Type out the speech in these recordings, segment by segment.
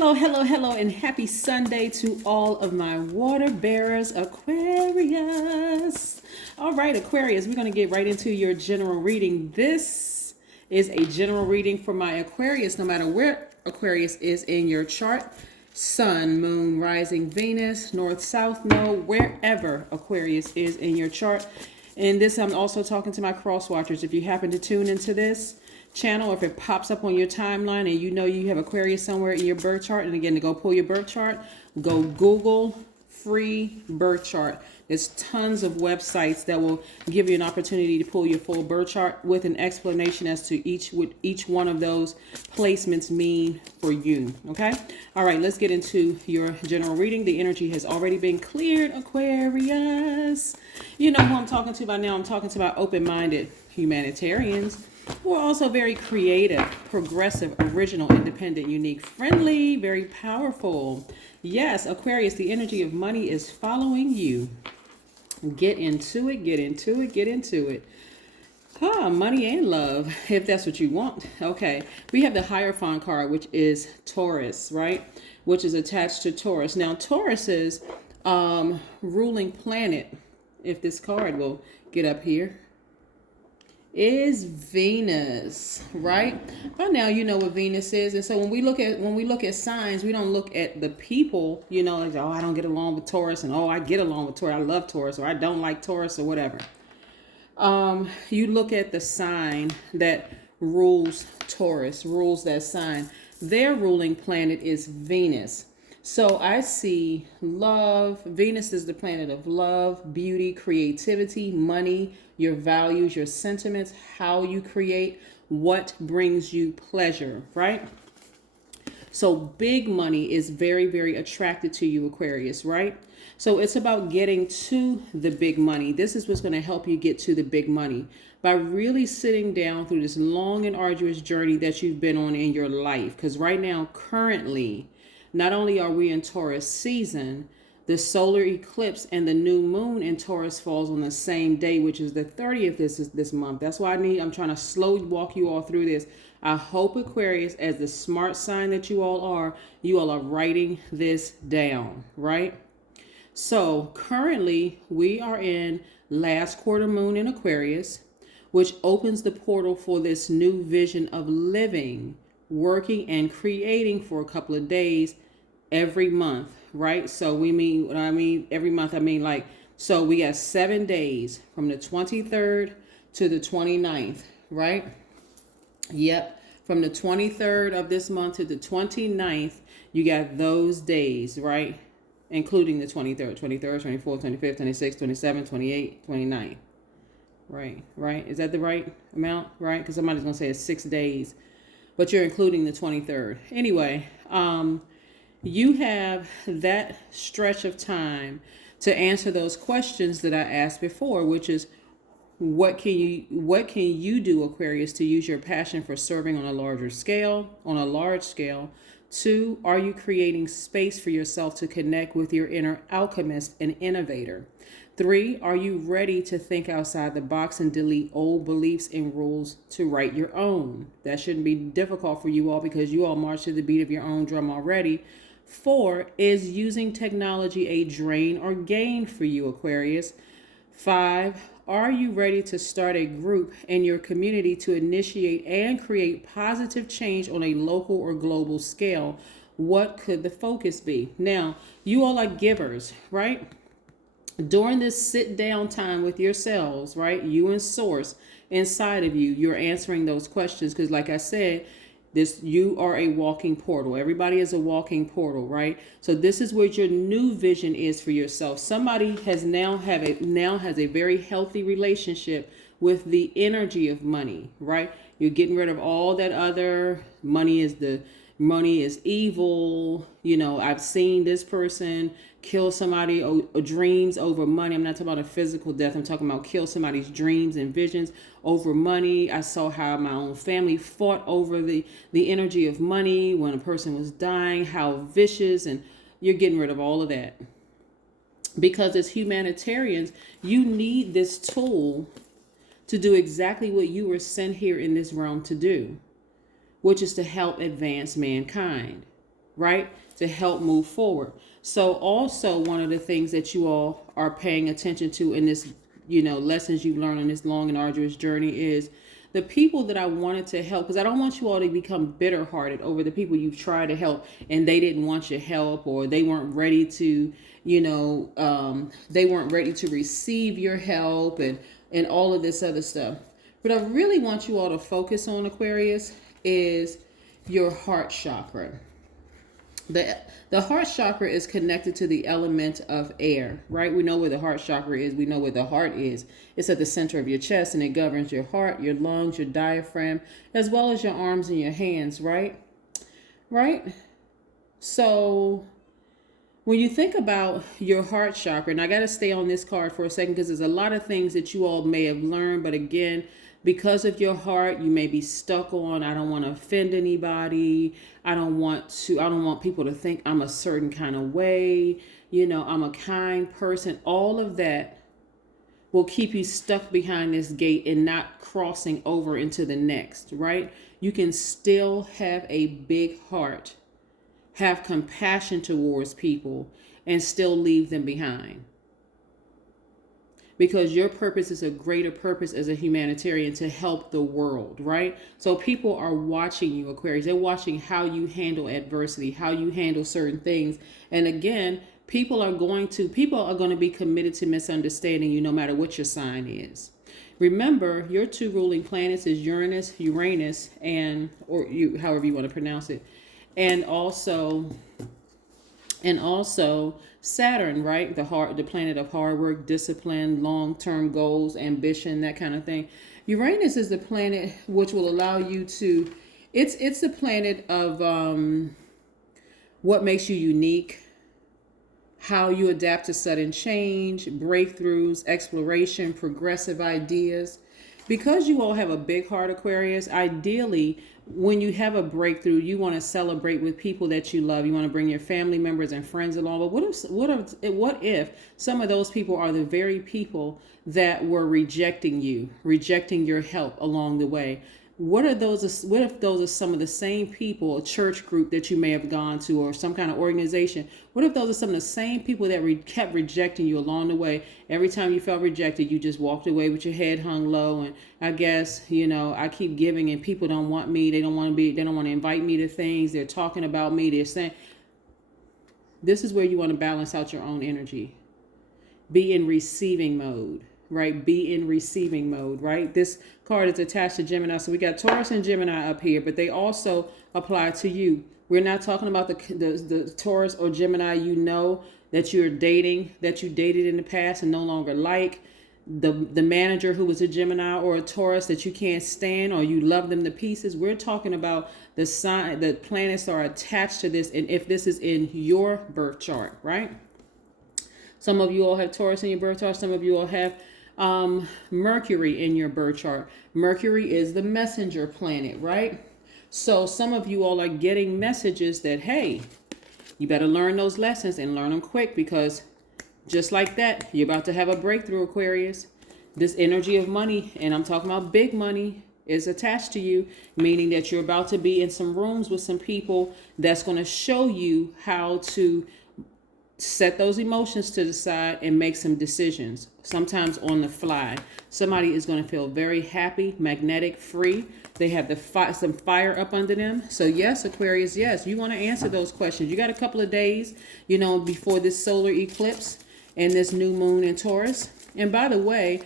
Hello, hello, hello, and happy Sunday to all of my water bearers, Aquarius. All right, Aquarius, we're going to get right into your general reading. This is a general reading for my Aquarius, no matter where Aquarius is in your chart. Sun, moon, rising, Venus, north, south, node, wherever Aquarius is in your chart. And this, I'm also talking to my cross watchers. If you happen to tune into this channel, if it pops up on your timeline and you know you have Aquarius somewhere in your birth chart, and again, to go pull your birth chart, go Google free birth chart. There's tons of websites that will give you an opportunity to pull your full birth chart with an explanation as to what each one of those placements mean for you. Okay. All right, let's get into your general reading. The energy has already been cleared, Aquarius. You know who I'm talking to by now. I'm talking to my open-minded humanitarians who are also very creative, progressive, original, independent, unique, friendly, very powerful. Yes, Aquarius, the energy of money is following you. Get into it, get into it, get into it. Money and love, if that's what you want. Okay, we have the Hierophant card, which is Taurus, right? Which is attached to Taurus. Now, Taurus's ruling planet, if this card will get up here, is Venus, right? By now you know what Venus is. And so when we look at signs, we don't look at the people, you know, like, oh, I don't get along with Taurus, and oh, I get along with Taurus, I love Taurus, or I don't like Taurus, or whatever. You look at the sign that rules Taurus, rules that sign. Their ruling planet is Venus. So I see love. Venus is the planet of love, beauty, creativity, money, your values, your sentiments, how you create, what brings you pleasure, right? So big money is very, very attracted to you, Aquarius, right? So it's about getting to the big money. This is what's going to help you get to the big money by really sitting down through this long and arduous journey that you've been on in your life. Because right now, currently, not only are we in Taurus season, the solar eclipse and the new moon in Taurus falls on the same day, which is the 30th this month. That's why I'm trying to slowly walk you all through this. I hope, Aquarius, as the smart sign that you all are writing this down, right? So currently we are in last quarter moon in Aquarius, which opens the portal for this new vision of living, working, and creating for a couple of days every month, right? So when I mean every month, I mean like, so we got 7 days from the 23rd to the 29th, right? Yep. From the 23rd of this month to the 29th, you got those days, right? Including the 23rd, 24th, 25th, 26th, 27th, 28th, 29th. Right. Is that the right amount? Right? Because somebody's going to say it's 6 days, but you're including the 23rd. Anyway, you have that stretch of time to answer those questions that I asked before, which is what can you do, Aquarius, to use your passion for serving on a large scale? 2, are you creating space for yourself to connect with your inner alchemist and innovator? 3, are you ready to think outside the box and delete old beliefs and rules to write your own? That shouldn't be difficult for you all because you all march to the beat of your own drum already. 4, is using technology a drain or gain for you, Aquarius? 5, are you ready to start a group in your community to initiate and create positive change on a local or global scale? What could the focus be? Now, you all are givers, right? During this sit down time with yourselves, right? You and Source inside of you, you're answering those questions because, like I said, you are a walking portal. Everybody is a walking portal, right? So this is what your new vision is for yourself. Somebody has has a very healthy relationship with the energy of money, right? You're getting rid of all that other money is evil. You know, I've seen this person kill somebody or dreams over money. I'm not talking about a physical death. I'm talking about kill somebody's dreams and visions over money. I saw how my own family fought over the energy of money when a person was dying, how vicious, and you're getting rid of all of that. Because as humanitarians, you need this tool to do exactly what you were sent here in this realm to do, which is to help advance mankind, right? To help move forward. So also one of the things that you all are paying attention to in this, lessons you've learned on this long and arduous journey is the people that I wanted to help, because I don't want you all to become bitter hearted over the people you've tried to help and they didn't want your help, or they weren't ready to, they weren't ready to receive your help and all of this other stuff. What I really want you all to focus on, Aquarius, is your heart chakra. The heart chakra is connected to the element of air, right? We know where the heart chakra is. We know where the heart is. It's at the center of your chest, and it governs your heart, your lungs, your diaphragm, as well as your arms and your hands, right? Right? So when you think about your heart chakra, and I got to stay on this card for a second because there's a lot of things that you all may have learned, but again, because of your heart, you may be stuck on, I don't want to offend anybody. I don't want people to think I'm a certain kind of way. I'm a kind person. All of that will keep you stuck behind this gate and not crossing over into the next, right? You can still have a big heart, have compassion towards people, and still leave them behind. Because your purpose is a greater purpose as a humanitarian to help the world, right? So people are watching you, Aquarius. They're watching how you handle adversity, how you handle certain things. And again, people are going to be committed to misunderstanding you no matter what your sign is. Remember, your two ruling planets is Uranus, however you want to pronounce it. And also Saturn, right? The planet of hard work, discipline, long-term goals, ambition, that kind of thing. Uranus is the planet which will allow you to, it's the planet of what makes you unique, how you adapt to sudden change, breakthroughs, exploration, progressive ideas. Because you all have a big heart, Aquarius, ideally, when you have a breakthrough, you want to celebrate with people that you love. You want to bring your family members and friends along. But what if some of those people are the very people that were rejecting you, rejecting your help along the way? What if those are some of the same people, a church group that you may have gone to, or some kind of organization? What if those are some of the same people that kept rejecting you along the way? Every time you felt rejected, you just walked away with your head hung low. And I guess, I keep giving and people don't want me. They don't want to invite me to things. They're talking about me. They're saying, this is where you want to balance out your own energy. Be in receiving mode. Right? Be in receiving mode, right? This card is attached to Gemini. So we got Taurus and Gemini up here, but they also apply to you. We're not talking about the Taurus or Gemini that you're dating, that you dated in the past and no longer like. The manager who was a Gemini or a Taurus that you can't stand, or you love them to pieces. We're talking about the sign, the planets are attached to this, and if this is in your birth chart, right? Some of you all have Taurus in your birth chart. Some of you all have Mercury in your birth chart. Mercury is the messenger planet, right? So some of you all are getting messages that, hey, you better learn those lessons and learn them quick, because just like that, you're about to have a breakthrough, Aquarius. This energy of money, and I'm talking about big money, is attached to you, meaning that you're about to be in some rooms with some people that's going to show you how to set those emotions to the side and make some decisions, sometimes on the fly. Somebody is going to feel very happy, magnetic, free. They have some fire up under them. So yes, Aquarius, yes, you want to answer those questions. You got a couple of days, before this solar eclipse and this new moon in Taurus. And by the way,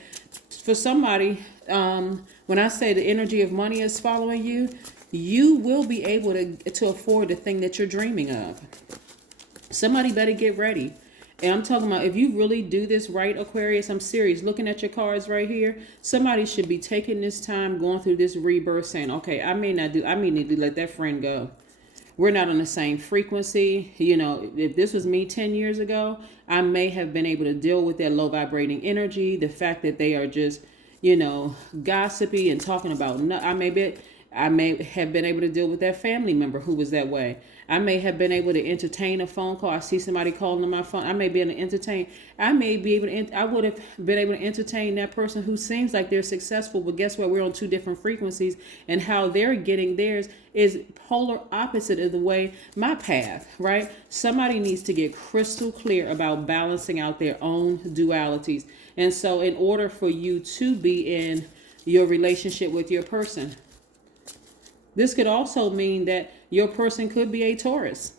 for somebody, when I say the energy of money is following you, you will be able to afford the thing that you're dreaming of. Somebody better get ready. And I'm talking about, if you really do this right, Aquarius, I'm serious. Looking at your cards right here, somebody should be taking this time, going through this rebirth, saying, okay, I may need to let that friend go. We're not on the same frequency. If this was me 10 years ago, I may have been able to deal with that low vibrating energy. The fact that they are just, gossipy and talking about, I may have been able to deal with that family member who was that way. I may have been able to entertain a phone call. I see somebody calling on my phone. I may be able to entertain. I may be able to. I would have been able to entertain that person who seems like they're successful, but guess what? We're on two different frequencies, and how they're getting theirs is polar opposite of the way my path. Right? Somebody needs to get crystal clear about balancing out their own dualities, and so in order for you to be in your relationship with your person. This could also mean that your person could be a Taurus.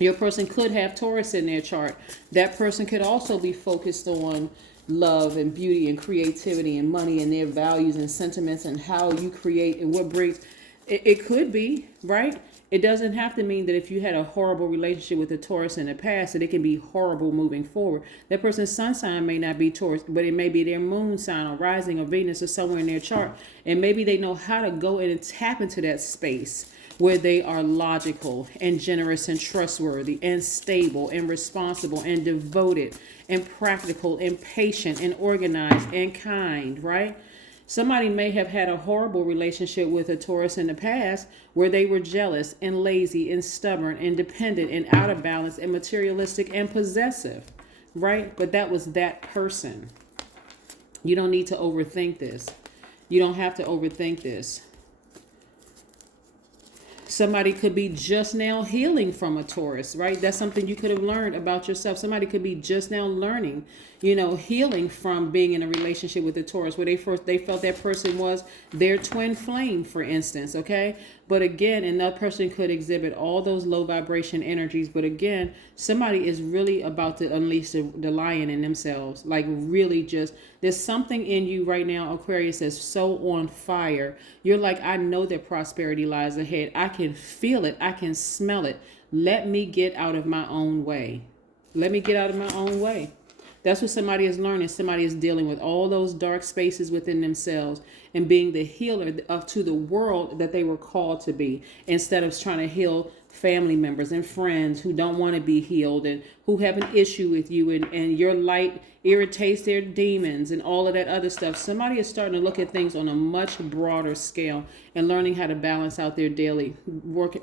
Your person could have Taurus in their chart. That person could also be focused on love and beauty and creativity and money and their values and sentiments and how you create and what brings. It could be, right? It doesn't have to mean that if you had a horrible relationship with a Taurus in the past, that it can be horrible moving forward. That person's sun sign may not be Taurus, but it may be their moon sign or rising or Venus or somewhere in their chart. And maybe they know how to go in and tap into that space where they are logical and generous and trustworthy and stable and responsible and devoted and practical and patient and organized and kind, right? Somebody may have had a horrible relationship with a Taurus in the past where they were jealous and lazy and stubborn and dependent and out of balance and materialistic and possessive, right? But that was that person. You don't need to overthink this. You don't have to overthink this. Somebody could be just now healing from a Taurus, right? That's something you could have learned about yourself. Somebody could be just now learning, healing from being in a relationship with a Taurus where they felt that person was their twin flame, for instance, okay? But again, another person could exhibit all those low vibration energies. But again, somebody is really about to unleash the lion in themselves. Like really just, there's something in you right now, Aquarius, that's so on fire. You're like, I know that prosperity lies ahead. I can feel it. I can smell it. Let me get out of my own way. Let me get out of my own way. That's what somebody is learning. Somebody is dealing with all those dark spaces within themselves and being the healer to the world that they were called to be, instead of trying to heal family members and friends who don't want to be healed and who have an issue with you, and your light irritates their demons and all of that other stuff. Somebody is starting to look at things on a much broader scale and learning how to balance out their daily work,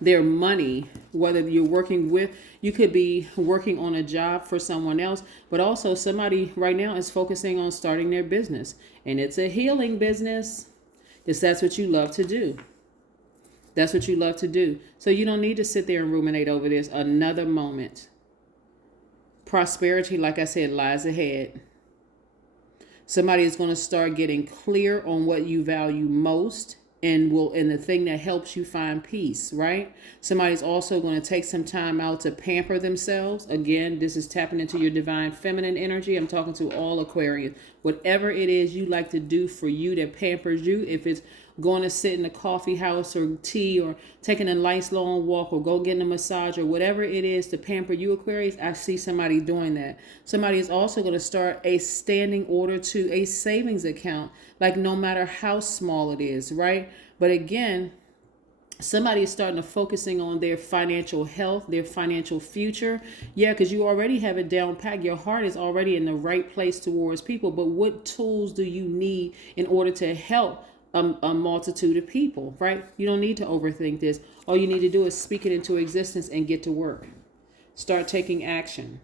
their money, whether you're working with, you could be working on a job for someone else, but also somebody right now is focusing on starting their business, and it's a healing business because that's what you love to do. That's what you love to do. So you don't need to sit there and ruminate over this another moment. Prosperity, like I said, lies ahead. Somebody is going to start getting clear on what you value most and the thing that helps you find peace, right? Somebody's also going to take some time out to pamper themselves. Again, this is tapping into your divine feminine energy. I'm talking to all Aquarius. Whatever it is you like to do for you that pampers you, if it's going to sit in a coffee house or tea or taking a nice long walk or go getting a massage or whatever it is to pamper you, Aquarius, I see somebody doing that. Somebody is also going to start a standing order to a savings account, like no matter how small it is, right? But again, somebody is starting to focusing on their financial health, their financial future. Yeah, because you already have it down pat. Your heart is already in the right place towards people. But what tools do you need in order to help a multitude of people, right? You don't need to overthink this. All you need to do is speak it into existence and get to work. Start taking action.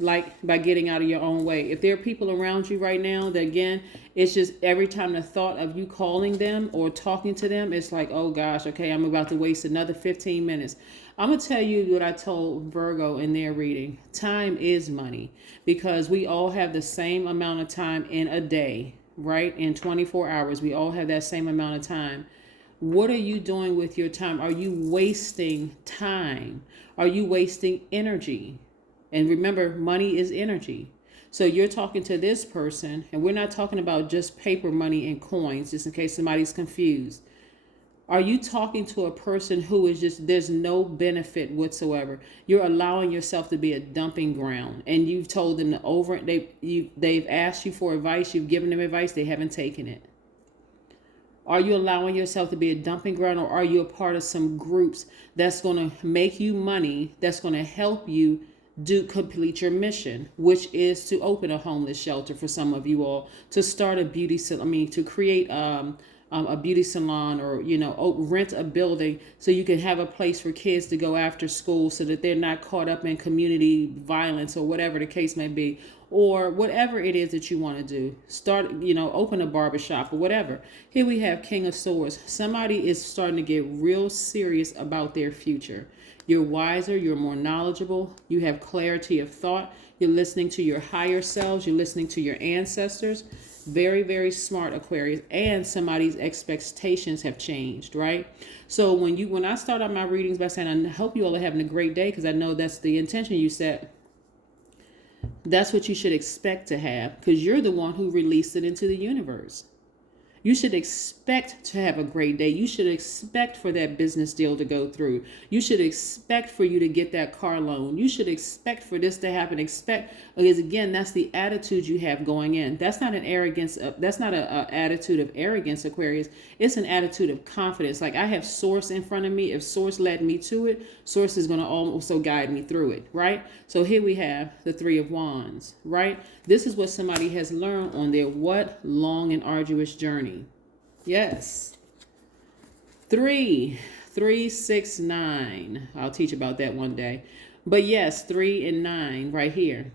Like by getting out of your own way. If there are people around you right now that, again, it's just every time the thought of you calling them or talking to them, it's like, oh gosh, okay, I'm about to waste another 15 minutes. I'm going to tell you what I told Virgo in their reading. Time is money, because we all have the same amount of time in a day, right? In 24 hours, we all have that same amount of time. What are you doing with your time? Are you wasting time? Are you wasting energy? And remember, money is energy. So you're talking to this person, and we're not talking about just paper money and coins, just in case somebody's confused. Are you talking to a person who is just, there's no benefit whatsoever? You're allowing yourself to be a dumping ground, and you've told them they've asked you for advice, you've given them advice, they haven't taken it. Are you allowing yourself to be a dumping ground, or are you a part of some groups that's going to make you money, that's going to help you complete your mission, which is to open a homeless shelter for some of you all, to start a to create a beauty salon, or rent a building so you can have a place for kids to go after school, so that they're not caught up in community violence or whatever the case may be, or whatever it is that you want to do. Start, open a barbershop or whatever. Here we have King of Swords. Somebody is starting to get real serious about their future. You're wiser, you're more knowledgeable, you have clarity of thought, you're listening to your higher selves, you're listening to your ancestors. Very, very smart, Aquarius. And somebody's expectations have changed, right? So when I start out my readings by saying, I hope you all are having a great day, because I know that's the intention you set. That's what you should expect to have, because you're the one who released it into the universe. You should expect to have a great day. You should expect for that business deal to go through. You should expect for you to get that car loan. You should expect for this to happen. Because again, that's the attitude you have going in. That's not an arrogance. That's not an attitude of arrogance, Aquarius. It's an attitude of confidence. Like, I have Source in front of me. If Source led me to it, Source is going to also guide me through it, right? So here we have the Three of Wands, right? This is what somebody has learned on their long and arduous journey. Yes. 3, 6, 9. I'll teach about that one day. But yes, 3 and 9 right here.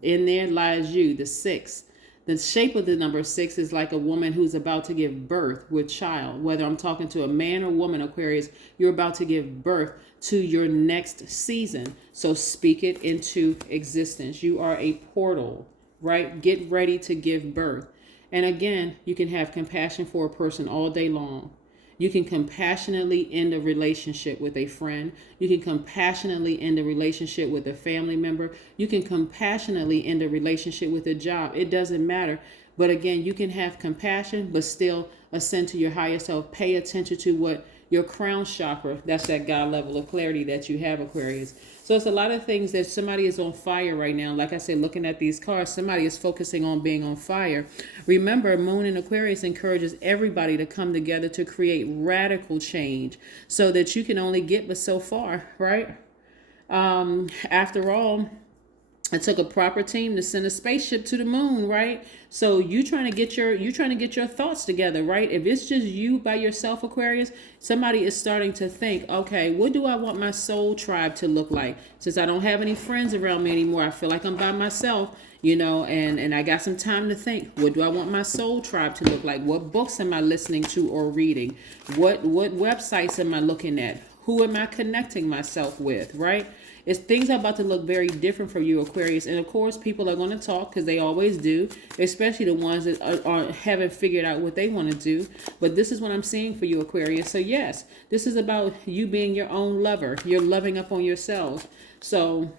In there lies you, the 6. The shape of the number 6 is like a woman who's about to give birth with child. Whether I'm talking to a man or woman, Aquarius, you're about to give birth to your next season. So speak it into existence. You are a portal, right? Get ready to give birth. And again, you can have compassion for a person all day long. You can compassionately end a relationship with a friend. You can compassionately end a relationship with a family member. You can compassionately end a relationship with a job. It doesn't matter. But again, you can have compassion, but still ascend to your higher self. Pay attention to what your crown chakra, that's that God level of clarity that you have, Aquarius. So it's a lot of things that somebody is on fire right now. Like I said, looking at these cards, somebody is focusing on being on fire. Remember, Moon in Aquarius encourages everybody to come together to create radical change, so that you can only get but so far, right? After all, it took a proper team to send a spaceship to the moon, right? So you're trying to get your thoughts together, right? If it's just you by yourself, Aquarius, somebody is starting to think, okay, what do I want my soul tribe to look like? Since I don't have any friends around me anymore, I feel like I'm by myself, and I got some time to think. What do I want my soul tribe to look like? What books am I listening to or reading? What websites am I looking at? Who am I connecting myself with, right? Things are about to look very different for you, Aquarius. And of course, people are going to talk, because they always do, especially the ones that haven't figured out what they want to do. But this is what I'm seeing for you, Aquarius. So yes, this is about you being your own lover. You're loving up on yourself. So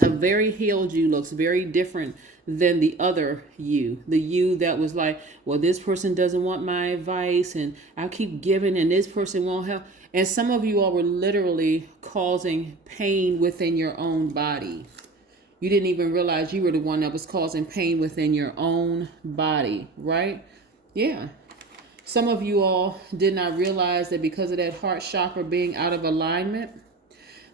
a very healed you looks very different than the other you. The you that was like, well, this person doesn't want my advice, and I'll keep giving, and this person won't help. And some of you all were literally causing pain within your own body. You didn't even realize you were the one that was causing pain within your own body, right? Yeah. Some of you all did not realize that because of that heart chakra being out of alignment,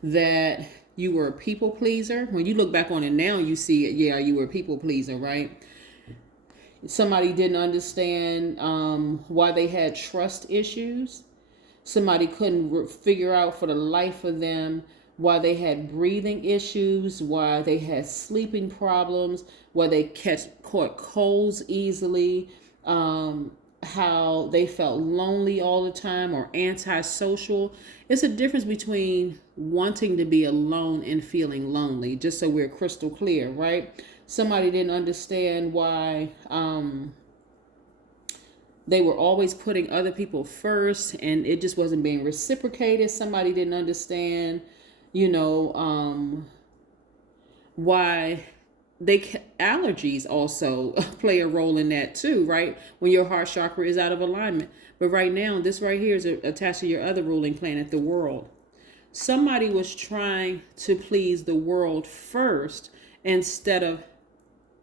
that you were a people pleaser. When you look back on it now, you see it. Yeah, you were a people pleaser, right? Somebody didn't understand why they had trust issues. Somebody couldn't figure out for the life of them why they had breathing issues, why they had sleeping problems, why they caught colds easily, how they felt lonely all the time or antisocial. It's a difference between wanting to be alone and feeling lonely, just so we're crystal clear, right? Somebody didn't understand why they were always putting other people first, and it just wasn't being reciprocated. Somebody didn't understand, why allergies also play a role in that too, right? When your heart chakra is out of alignment. But right now, this right here is attached to your other ruling planet, the world. Somebody was trying to please the world first instead of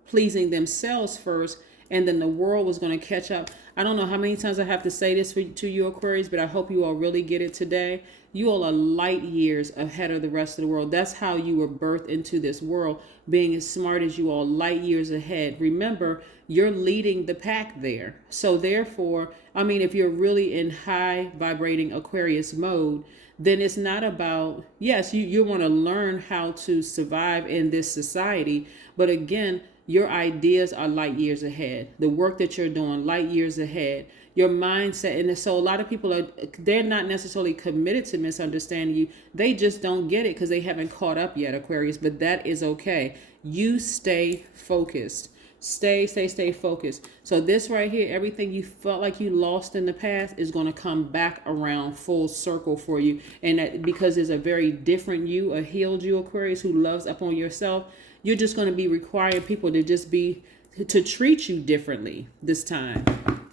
pleasing themselves first, and then the world was going to catch up. I don't know how many times I have to say this to you, Aquarius, but I hope you all really get it today. You all are light years ahead of the rest of the world. That's how you were birthed into this world, being as smart as you all, light years ahead. Remember, you're leading the pack there. So therefore, I mean, if you're really in high vibrating Aquarius mode, then it's not about, yes, you want to learn how to survive in this society. But again, your ideas are light years ahead. The work that you're doing, light years ahead. Your mindset. And so a lot of people they're not necessarily committed to misunderstanding you. They just don't get it because they haven't caught up yet, Aquarius. But that is okay. You stay focused. Stay focused. So this right here, everything you felt like you lost in the past is going to come back around full circle for you. And that because there's a very different you, a healed you, Aquarius, who loves up on yourself. You're just going to be requiring people to treat you differently this time.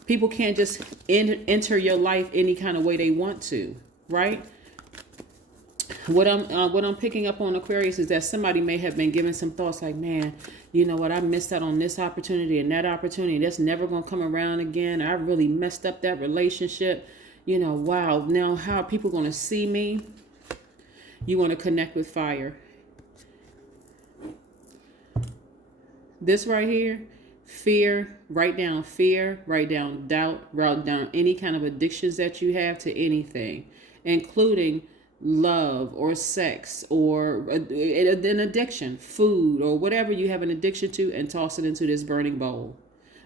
People can't just enter your life any kind of way they want to, right? What I'm picking up on, Aquarius, is that somebody may have been given some thoughts like, man, you know what? I missed out on this opportunity and that opportunity. That's never going to come around again. I really messed up that relationship. You know, wow. Now, how are people going to see me? You want to connect with fire. This right here, fear, write down doubt, write down any kind of addictions that you have to anything, including love or sex or an addiction, food or whatever you have an addiction to, and toss it into this burning bowl.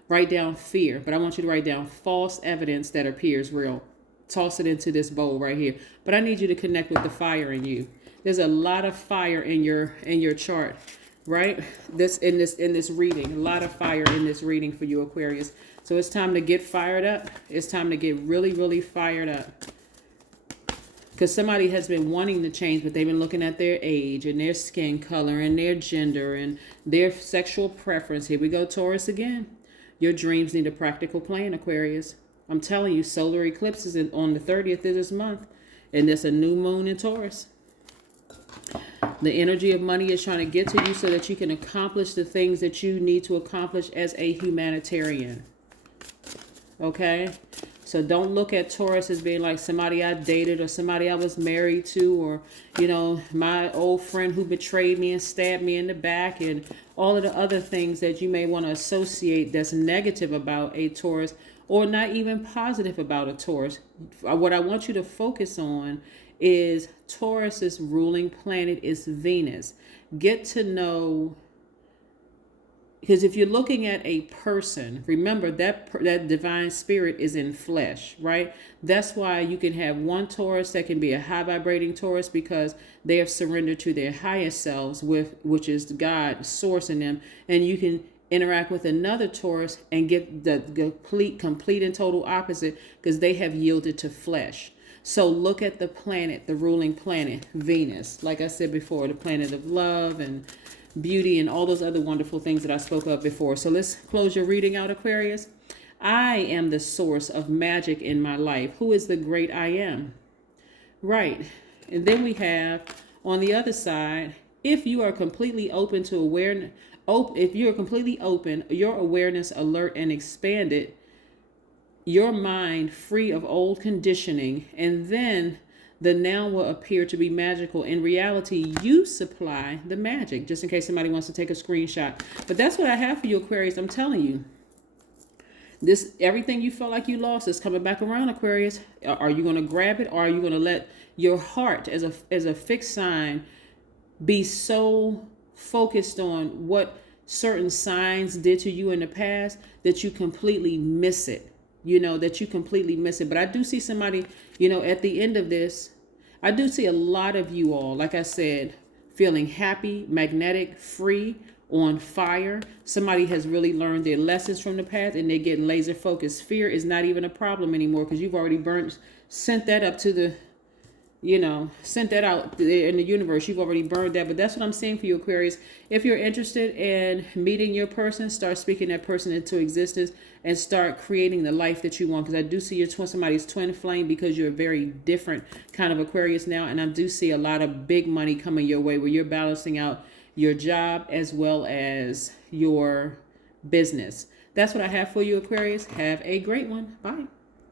Write down fear, but I want you to write down false evidence that appears real. Toss it into this bowl right here. But I need you to connect with the fire in you. There's a lot of fire in your chart. Right? In this reading, a lot of fire in this reading for you, Aquarius. So it's time to get fired up. It's time to get really, really fired up. Because somebody has been wanting to change, but they've been looking at their age and their skin color and their gender and their sexual preference. Here we go, Taurus again. Your dreams need a practical plan, Aquarius. I'm telling you, solar eclipse is on the 30th of this month. And there's a new moon in Taurus. The energy of money is trying to get to you so that you can accomplish the things that you need to accomplish as a humanitarian. Okay? So don't look at Taurus as being like somebody I dated or somebody I was married to, or, you know, my old friend who betrayed me and stabbed me in the back, and all of the other things that you may want to associate that's negative about a Taurus, or not even positive about a Taurus. What I want you to focus on is Taurus's ruling planet is Venus. Get to know, because if you're looking at a person, remember that divine spirit is in flesh, right? That's why you can have one Taurus that can be a high vibrating Taurus because they have surrendered to their highest selves, which is God, source in them, and you can interact with another Taurus and get the complete and total opposite because they have yielded to flesh. So look at the planet, the ruling planet, Venus. Like I said before, the planet of love and beauty and all those other wonderful things that I spoke of before. So let's close your reading out, Aquarius. I am the source of magic in my life. Who is the great I am? Right. And then we have on the other side, if you are completely open to awareness, if you're completely open, your awareness alert and expanded, your mind free of old conditioning, and then the now will appear to be magical. In reality, you supply the magic, just in case somebody wants to take a screenshot. But that's what I have for you, Aquarius. I'm telling you, this everything you felt like you lost is coming back around, Aquarius. Are you going to grab it, or are you going to let your heart as a fixed sign be so focused on what certain signs did to you in the past that you completely miss it? You know, that you completely miss it. But I do see somebody, you know, at the end of this, I do see a lot of you all, like I said, feeling happy, magnetic, free, on fire. Somebody has really learned their lessons from the past and they're getting laser focused. Fear is not even a problem anymore because you've already sent that up to the, you know, sent that out in the universe. You've already burned that. But that's what I'm saying for you, Aquarius. If you're interested in meeting your person, start speaking that person into existence and start creating the life that you want. Because I do see somebody's twin flame, because you're a very different kind of Aquarius now. And I do see a lot of big money coming your way where you're balancing out your job as well as your business. That's what I have for you, Aquarius. Have a great one. Bye.